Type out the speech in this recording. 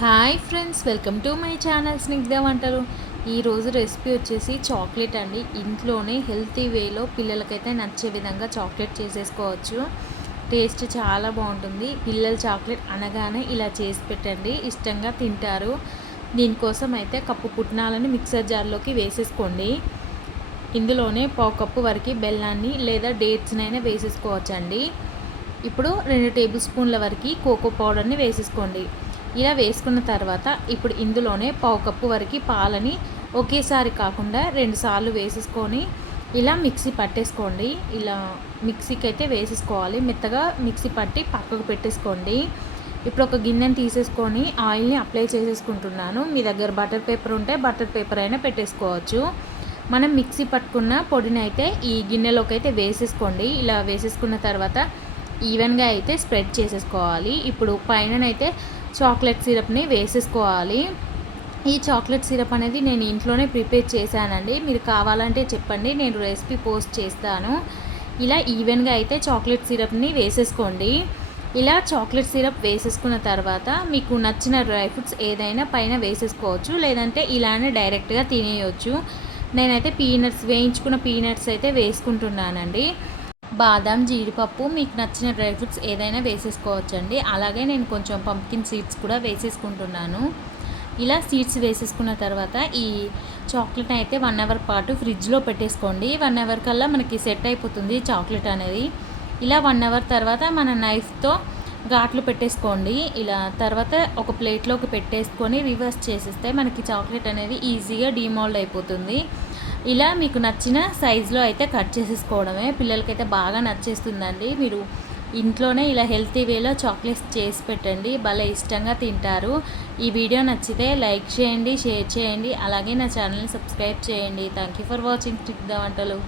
Hi friends, welcome to my channel Snigdha వంటలు. ఈరోజు recipe వచ్చేసి చాక్లెట్ అండి. ఇంట్లోనే హెల్తీ వేలో పిల్లలకైతే నచ్చే విధంగా చాక్లెట్ చేసేసుకోవచ్చు. టేస్ట్ చాలా బాగుంటుంది. పిల్లలు చాక్లెట్ అనగానే ఇలా చేసి పెట్టండి, ఇష్టంగా తింటారు. దీనికోసం అయితే కప్పు పుట్నాలను మిక్సర్ జార్లోకి వేసేసుకోండి. ఇందులోనే పావు కప్పు వరకు బెల్లాన్ని లేదా డేట్స్నైనా వేసేసుకోవచ్చండి. ఇప్పుడు 2 టేబుల్ స్పూన్ల వరకు కోకో పౌడర్ని వేసేసుకోండి. ఇలా వేసుకున్న తర్వాత ఇప్పుడు ఇందులోనే పావు కప్పు వరకు పాలని ఒకేసారి కాకుండా 2 సార్లు వేసేసుకొని ఇలా మిక్సీ పట్టేసుకోండి. ఇలా మిక్సీకి అయితే వేసేసుకోవాలి. మెత్తగా మిక్సీ పట్టి పక్కకు పెట్టేసుకోండి. ఇప్పుడు ఒక గిన్నెని తీసేసుకొని ఆయిల్ని అప్లై చేసేసుకుంటున్నాను. మీ దగ్గర బటర్ పేపర్ ఉంటే బటర్ పేపర్ అయినా పెట్టేసుకోవచ్చు. మనం మిక్సీ పట్టుకున్న పొడిని అయితే ఈ గిన్నెలోకి అయితే వేసేసుకోండి. ఇలా వేసేసుకున్న తర్వాత ఈవెన్గా అయితే స్ప్రెడ్ చేసేసుకోవాలి. ఇప్పుడు పైననైతే చాక్లెట్ సిరప్ని వేసేసుకోవాలి. ఈ చాక్లెట్ సిరప్ అనేది నేను ఇంట్లోనే ప్రిపేర్ చేశానండి. మీరు కావాలంటే చెప్పండి, నేను రెసిపీ పోస్ట్ చేస్తాను. ఇలా ఈవెన్గా అయితే చాక్లెట్ సిరప్ని వేసేసుకోండి. ఇలా చాక్లెట్ సిరప్ వేసేసుకున్న తర్వాత మీకు నచ్చిన డ్రై ఫ్రూట్స్ ఏదైనా పైన వేసేసుకోవచ్చు, లేదంటే ఇలానే డైరెక్ట్గా తినేయచ్చు. నేనైతే వేయించుకున్న పీనట్స్ అయితే వేసుకుంటున్నానండి. బాదం, జీడిపప్పు, మీకు నచ్చిన డ్రై ఫ్రూట్స్ ఏదైనా వేసేసుకోవచ్చండి. అలాగే నేను కొంచెం పంప్కిన్ సీడ్స్ కూడా వేసేసుకుంటున్నాను. ఇలా సీడ్స్ వేసేసుకున్న తర్వాత ఈ చాక్లెట్ అయితే 1 అవర్ పాటు ఫ్రిడ్జ్లో పెట్టేసుకోండి. 1 అవర్ కల్లా మనకి సెట్ అయిపోతుంది చాక్లెట్ అనేది. ఇలా 1 అవర్ తర్వాత మన నైఫ్తో ఘాట్లు పెట్టేసుకోండి. ఇలా తర్వాత ఒక ప్లేట్లోకి పెట్టేసుకొని రివర్స్ చేసేస్తే మనకి చాక్లెట్ అనేది ఈజీగా డీమోల్డ్ అయిపోతుంది. ఇలా మీకు నచ్చిన సైజులో అయితే కట్ చేసేసుకోవడమే. పిల్లలకైతే బాగా నచ్చేస్తుందండి. మీరు ఇంట్లోనే ఇలా హెల్తీ వేలో చాక్లెట్స్ చేసి పెట్టండి, భలే ఇష్టంగా తింటారు. ఈ వీడియో నచ్చితే లైక్ చేయండి, షేర్ చేయండి, అలాగే నా ఛానల్ని సబ్స్క్రైబ్ చేయండి. Thank you for watching Snigdha వంటలు.